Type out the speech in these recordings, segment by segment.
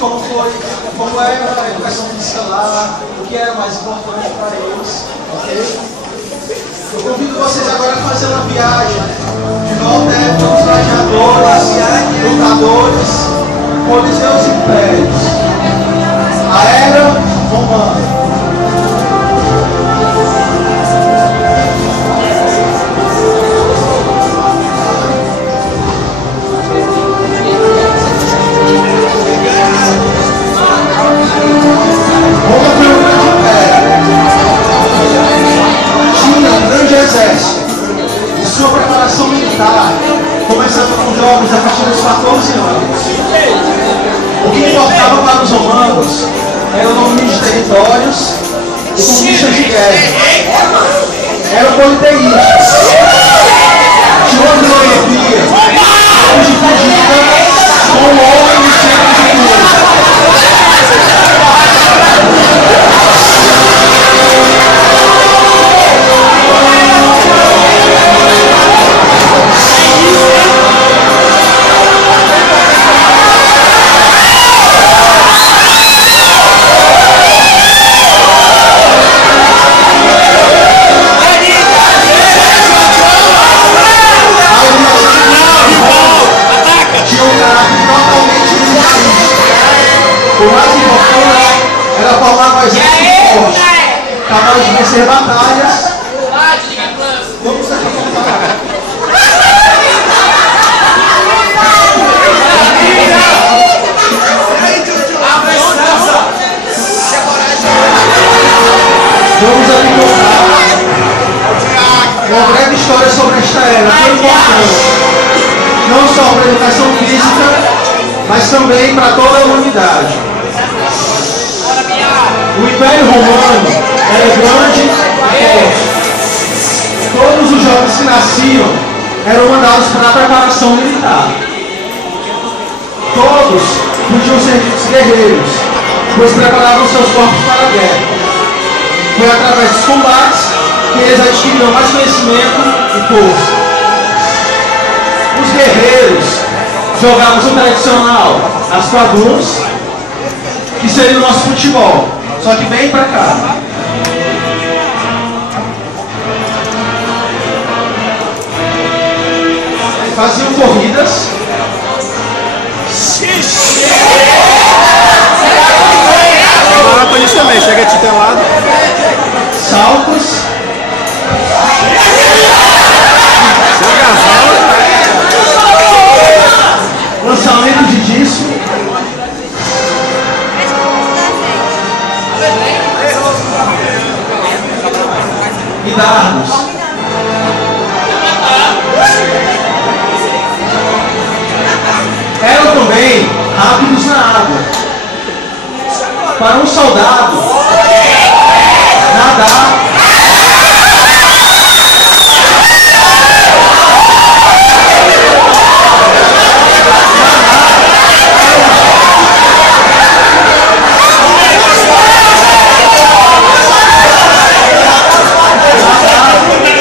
como era a educação física lá, o que era mais importante para eles, ok? Eu convido vocês agora a fazer uma viagem de volta à época dos gladiadores, lutadores, coliseus e impérios. A era romana. Roma foi um grande império. Tinha um grande exército. E sua preparação militar, começando com jogos a partir dos 14 anos. O que importava para os romanos era o domínio de territórios e conquistas de guerra. Eram politeístas. Tinha uma filosofia onde acredita com o homem no centro de tudo. O mais importante era formar um exército forte, capaz de vencer batalhas. Vamos aqui contar. Vamos aqui contar uma breve história sobre esta era tão importante, não só para a educação física, mas também para toda a humanidade. O Império Romano era grande e forte. Todos os jovens que nasciam eram mandados para a preparação militar. Todos podiam ser guerreiros, pois preparavam seus corpos para a guerra. Foi através dos combates que eles adquiriram mais conhecimento e força. Os guerreiros jogavam o tradicional aspaduns, que seria o nosso futebol, só que bem pra cá. Faziam corridas. Maratonista também, chega titelado. Saltos. Lançamento de disco. E dardos. Eram também rápidos na água. Para um soldado nadar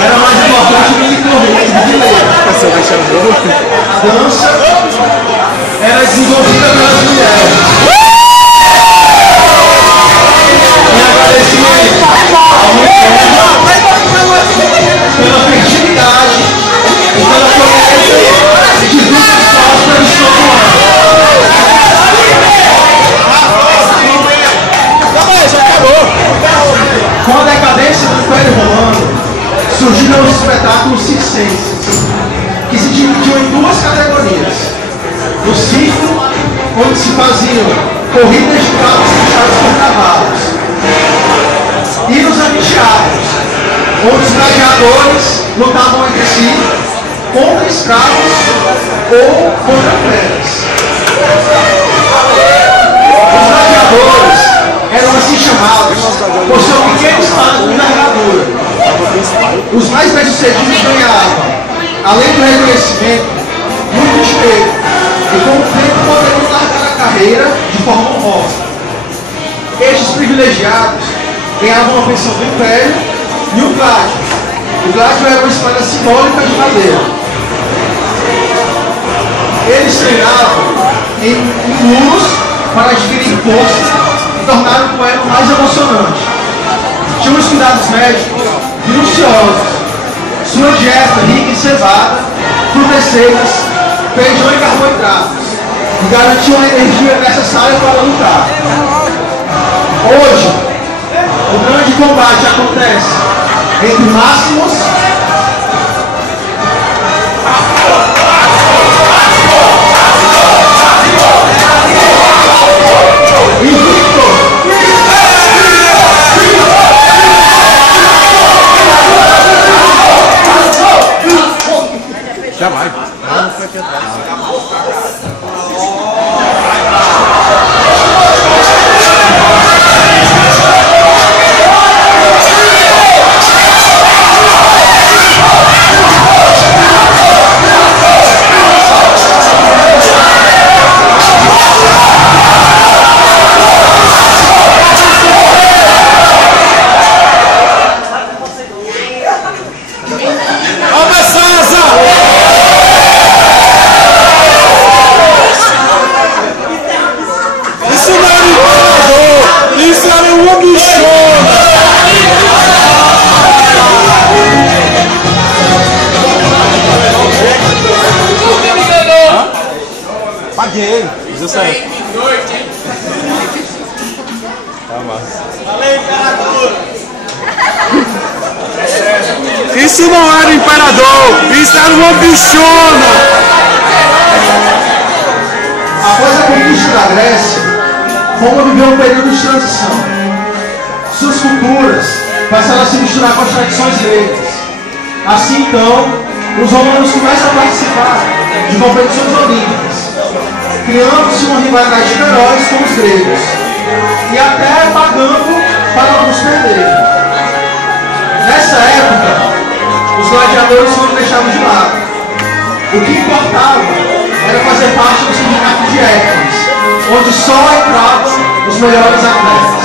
era mais importante do que correr, a dança era desenvolvida pelas mulheres. Em agradecimento ao pela fertilidade e pela colheita de frutos prósperos todo ano. Com a decadência do Império Romano, surgiram os espetáculos circenses, que se dividiam em duas categorias. O circo, onde se faziam corridas de carros puxados por cavalos, e nos anfiteatros, onde os gladiadores lutavam entre si contra escravos ou contra feras. Os gladiadores eram assim chamados por seu pequeno estado de envergadura. Os mais bem-sucedidos ganhavam, além do reconhecimento, muito dinheiro, e com o tempo poderiam largar a carreira de forma honrosa. Estes privilegiados ganhavam uma pensão do império e o gládio. O gládio era uma espada simbólica de madeira. Eles treinavam em muros para adquirir força e tornar o duelo mais emocionante. Tinha os cuidados médicos minuciosos. Sua dieta rica em cevada, frutas secas, feijão e carboidratos, e garantiam a energia necessária para lutar. Hoje, o grande combate acontece entre Máximos e Victor. Já vai. Paguei, deu certo. Tá massa. Valeu, imperador! Isso não era imperador, isso era uma bichona! Após a conquista da Grécia, Roma viveu um período de transição. Suas culturas passaram a se misturar com as tradições gregas. Assim, então, os romanos começam a participar de competições olímpicas, criando-se uma rivalidade de heróis com os gregos, e até pagando para alguns perderem. Nessa época, os gladiadores foram deixados de lado. O que importava era fazer parte do sindicato de Hércules, onde só entravam os melhores atletas.